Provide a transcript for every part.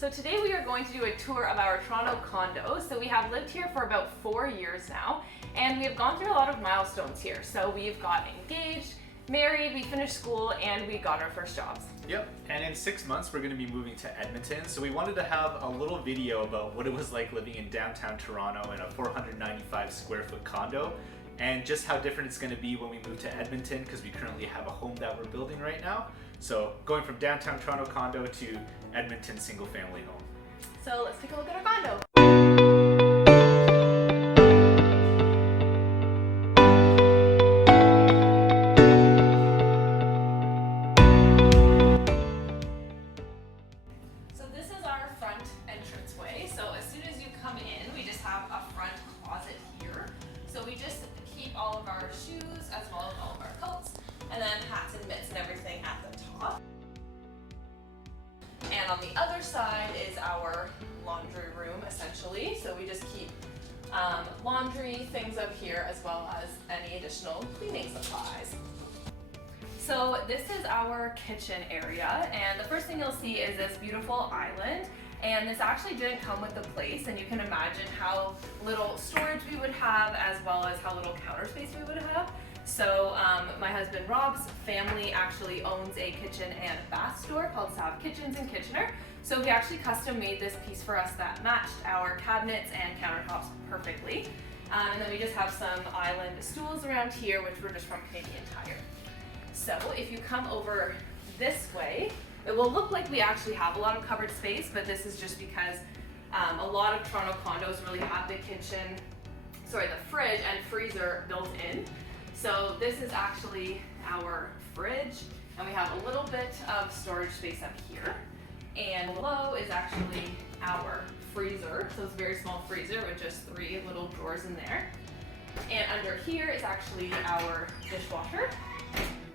So today we are going to do a tour of our Toronto condo. So we have lived here for about 4 years now, and we have gone through a lot of milestones here. So we've got engaged, married, we finished school, and we got our first jobs. Yep, and in 6 months we're going to be moving to Edmonton, so we wanted to have a little video about what it was like living in downtown Toronto in a 495 square foot condo, and just how different it's going to be when we move to Edmonton, because we currently have a home that we're building right now. So going from downtown Toronto condo to Edmonton single family home. So let's take a look at our condo. So this is our front entranceway. So as soon as you come in, we just have a front closet here. So we just keep all of our shoes as well as all of our coats, and then hats and mitts and everything at the top. And on the other side is our laundry room, essentially. So we just keep laundry things up here, as well as any additional cleaning supplies. So this is our kitchen area, and the first thing you'll see is this beautiful island. And this actually didn't come with the place, and you can imagine how little storage we would have, as well as how little counter space we would have. So my husband Rob's family actually owns a kitchen and bath store called Sav Kitchens in Kitchener. So he actually custom made this piece for us that matched our cabinets and countertops perfectly. And then we just have some island stools around here, which were just from Canadian Tire. So if you come over this way, it will look like we actually have a lot of covered space, but this is just because a lot of Toronto condos really have the fridge and freezer built in. So this is actually our fridge, and we have a little bit of storage space up here. And below is actually our freezer. So it's a very small freezer with just 3 little drawers in there. And under here is actually our dishwasher.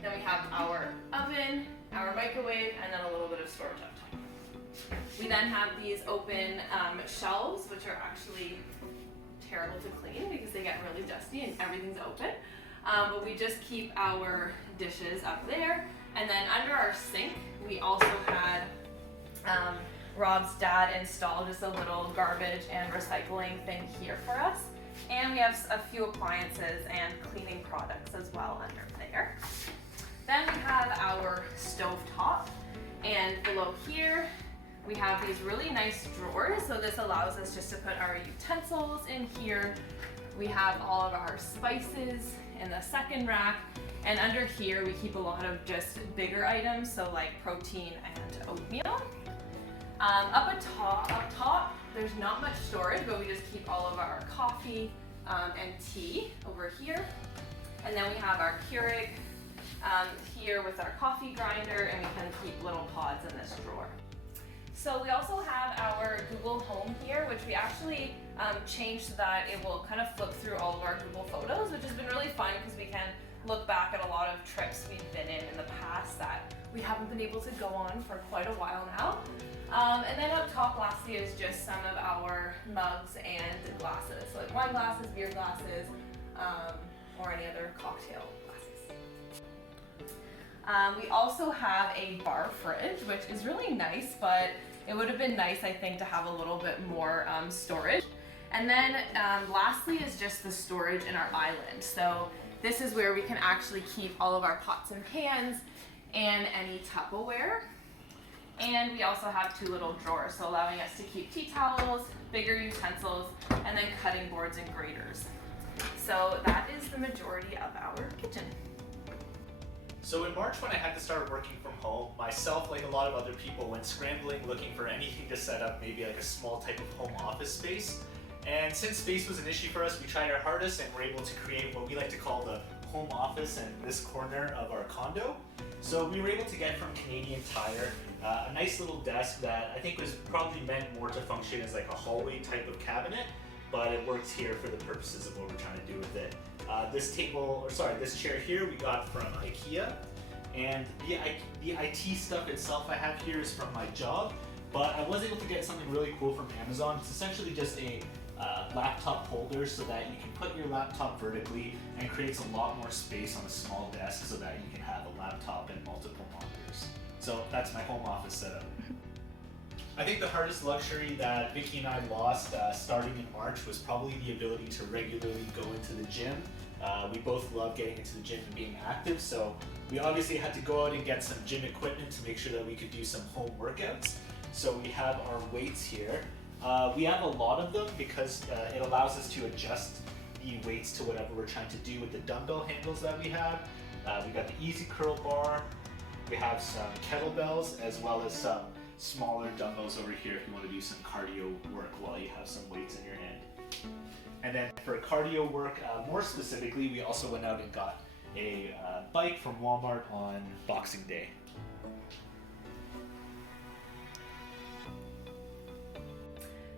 Then we have our oven, our microwave, and then a little bit of storage up top. We then have these open shelves, which are actually terrible to clean because they get really dusty and everything's open. But we just keep our dishes up there. And then under our sink, we also had Rob's dad install just a little garbage and recycling thing here for us. And we have a few appliances and cleaning products as well under there. Then we have our stove top, and below here we have these really nice drawers. So this allows us just to put our utensils in here. We have all of our spices in the second rack, and under here we keep a lot of just bigger items, so like protein and oatmeal. Up top, there's not much storage, but we just keep all of our coffee and tea over here. And then we have our Keurig here with our coffee grinder, and we can keep little pods in this drawer. So we also have our Google Home here, which we actually changed so that it will kind of flip through all of our Google Photos, which has been really fun because we can look back at a lot of trips we've been in the past that we haven't been able to go on for quite a while now. And then up top, lastly, is just some of our mugs and glasses, so like wine glasses, beer glasses, or any other cocktail glasses. We also have a bar fridge, which is really nice, but it would have been nice, I think, to have a little bit more storage. And then lastly is just the storage in our island. So this is where we can actually keep all of our pots and pans and any Tupperware. And we also have 2 little drawers, so allowing us to keep tea towels, bigger utensils, and then cutting boards and graters. So that is the majority of our kitchen. So in March, when I had to start working from home, myself, like a lot of other people, went scrambling looking for anything to set up, maybe like a small type of home office space. And since space was an issue for us, we tried our hardest and were able to create what we like to call the home office in this corner of our condo. So we were able to get from Canadian Tire a nice little desk that I think was probably meant more to function as like a hallway type of cabinet, but it works here for the purposes of what we're trying to do with it. This chair here we got from IKEA, and the IT stuff itself I have here is from my job, but I was able to get something really cool from Amazon. It's essentially just a laptop holder so that you can put your laptop vertically, and creates a lot more space on a small desk so that you can have a laptop and multiple monitors. So that's my home office setup. I think the hardest luxury that Vicky and I lost starting in March was probably the ability to regularly go into the gym. We both love getting into the gym and being active, so we obviously had to go out and get some gym equipment to make sure that we could do some home workouts. So we have our weights here. We have a lot of them because it allows us to adjust the weights to whatever we're trying to do with the dumbbell handles that we have. We got the easy curl bar. We have some kettlebells as well as some smaller dumbbells over here if you want to do some cardio work while you have some weights in your hand. And then for cardio work, more specifically, we also went out and got a bike from Walmart on Boxing Day.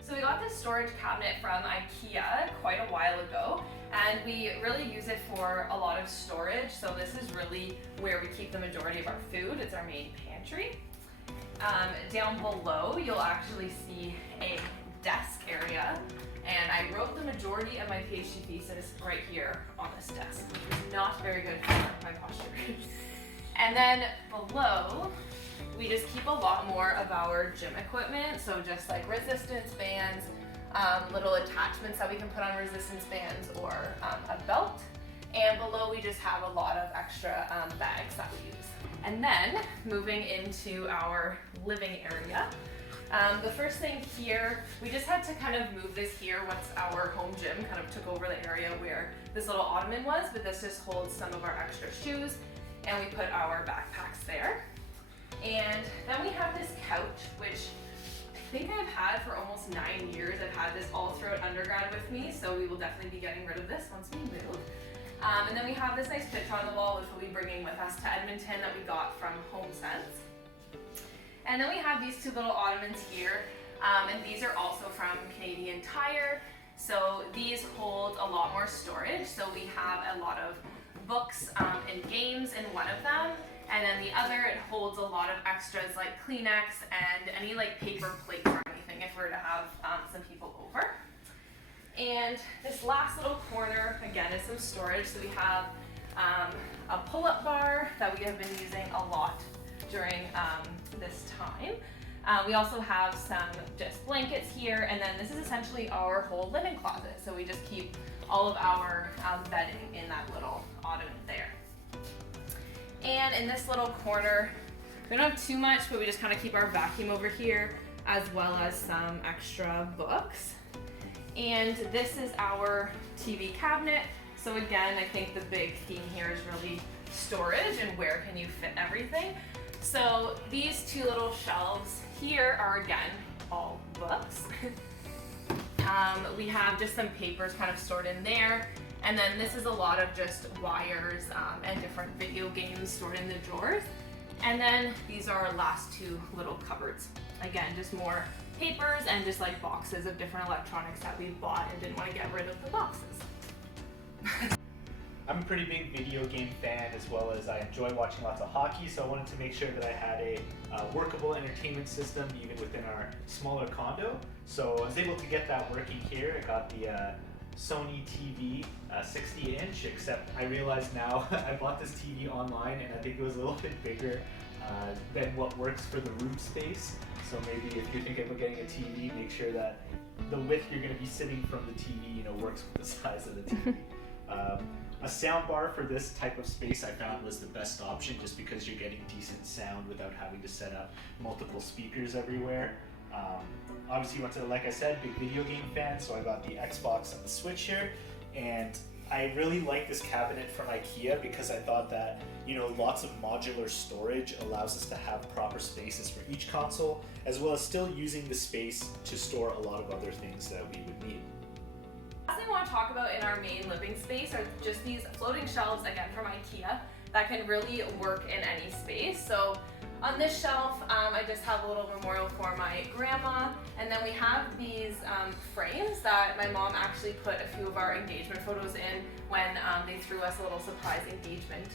So we got this storage cabinet from IKEA quite a while ago, and we really use it for a lot of storage. So this is really where we keep the majority of our food. It's our main pantry. Down below, you'll actually see a desk area, and I wrote the majority of my PhD thesis right here on this desk, which is not very good for my posture. And then below, we just keep a lot more of our gym equipment, so just like resistance bands, little attachments that we can put on resistance bands, or a belt. And below we just have a lot of extra bags that we use. And then moving into our living area, the first thing here, we just had to kind of move this here once our home gym kind of took over the area where this little ottoman was, but this just holds some of our extra shoes, and we put our backpacks there. And then we have this couch, which I think I've had for almost 9 years. I've had this all throughout undergrad with me, so we will definitely be getting rid of this once we move. And then we have this nice picture on the wall, which we'll be bringing with us to Edmonton that we got from HomeSense. And then we have these two little ottomans here, and these are also from Canadian Tire. So these hold a lot more storage. So we have a lot of books and games in one of them. And then the other, it holds a lot of extras like Kleenex and any like paper plates or anything if we're to have some people over. And this last little corner, again, is some storage. So we have a pull-up bar that we have been using a lot during this time. We also have some just blankets here, and then this is essentially our whole linen closet. So we just keep all of our bedding in that little ottoman there. And in this little corner, we don't have too much, but we just kind of keep our vacuum over here, as well as some extra books. And this is our TV cabinet. So again, I think the big theme here is really storage and where can you fit everything. So these two little shelves here are, again, all books. We have just some papers kind of stored in there. And then this is a lot of just wires and different video games stored in the drawers. And then these are our last two little cupboards. Again, just more papers and just like boxes of different electronics that we bought and didn't want to get rid of the boxes. I'm a pretty big video game fan, as well as I enjoy watching lots of hockey, so I wanted to make sure that I had a workable entertainment system even within our smaller condo. So I was able to get that working here. I got the Sony TV 60-inch, except I realize now I bought this TV online and I think it was a little bit bigger than what works for the room space. So maybe if you're thinking about getting a TV, make sure that the width you're going to be sitting from the TV, works with the size of the TV. A sound bar for this type of space I found was the best option, just because you're getting decent sound without having to set up multiple speakers everywhere. Obviously, like I said, big video game fan, so I got the Xbox and the Switch here, and I really like this cabinet from IKEA because I thought that, lots of modular storage allows us to have proper spaces for each console, as well as still using the space to store a lot of other things that we would need. Last thing I want to talk about in our main living space are just these floating shelves, again from IKEA, that can really work in any space. So on this shelf, I just have a little memorial for my grandma, and then we have these frames that my mom actually put a few of our engagement photos in when they threw us a little surprise engagement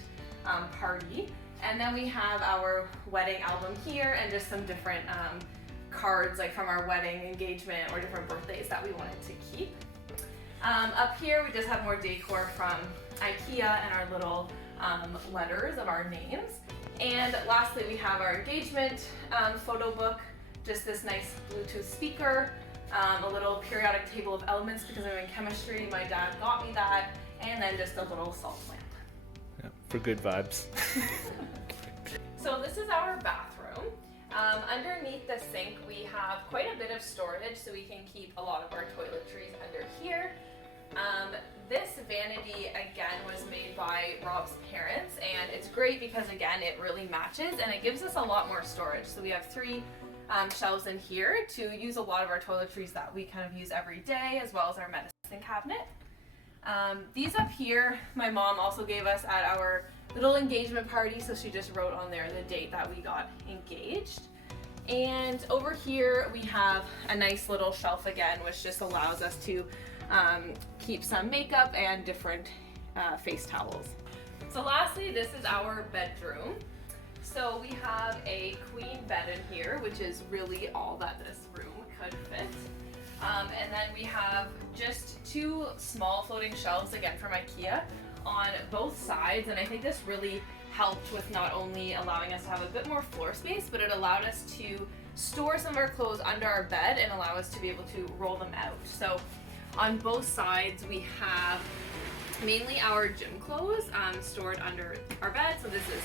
party. And then we have our wedding album here and just some different cards like from our wedding, engagement, or different birthdays that we wanted to keep. Up here, we just have more decor from IKEA and our little letters of our names. And lastly, we have our engagement photo book just this nice Bluetooth speaker, a little periodic table of elements because I'm in chemistry, my dad got me that, and then just a little salt lamp. Yeah, for good vibes. So this is our bathroom. Underneath the sink we have quite a bit of storage, so we can keep a lot of our toiletries under here. This vanity again was made by Rob's parents, and it's great because again it really matches and it gives us a lot more storage. So we have 3 shelves in here to use a lot of our toiletries that we kind of use every day, as well as our medicine cabinet. These up here my mom also gave us at our little engagement party, so she just wrote on there the date that we got engaged. And over here we have a nice little shelf again, which just allows us to keep some makeup and different face towels. So lastly, this is our bedroom. So we have a queen bed in here, which is really all that this room could fit. And then we have just 2 small floating shelves, again from IKEA, on both sides, and I think this really helped with not only allowing us to have a bit more floor space, but it allowed us to store some of our clothes under our bed and allow us to be able to roll them out. So on both sides we have mainly our gym clothes stored under our bed. So this is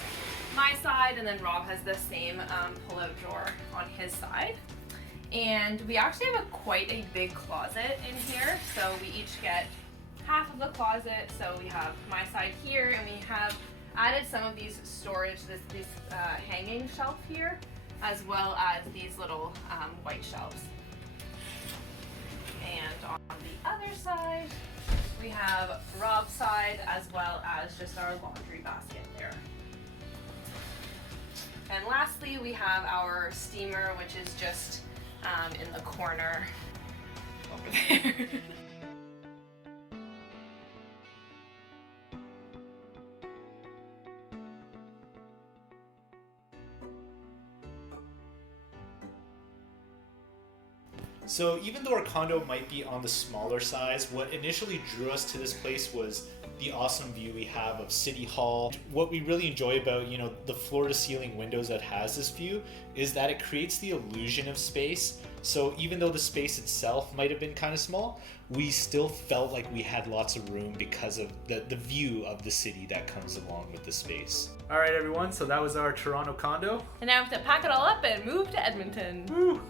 my side, and then Rob has the same pull-out drawer on his side. And we actually have quite a big closet in here, so we each get half of the closet. So we have my side here, and we have added some of these storage, this hanging shelf here, as well as these little white shelves. And on the other side, we have Rob's side, as well as just our laundry basket there. And lastly, we have our steamer, which is just in the corner over there. So even though our condo might be on the smaller size, what initially drew us to this place was the awesome view we have of City Hall. What we really enjoy about, the floor to ceiling windows that has this view is that it creates the illusion of space. So even though the space itself might have been kind of small, we still felt like we had lots of room because of the view of the city that comes along with the space. All right, everyone, so that was our Toronto condo. And now we have to pack it all up and move to Edmonton. Woo!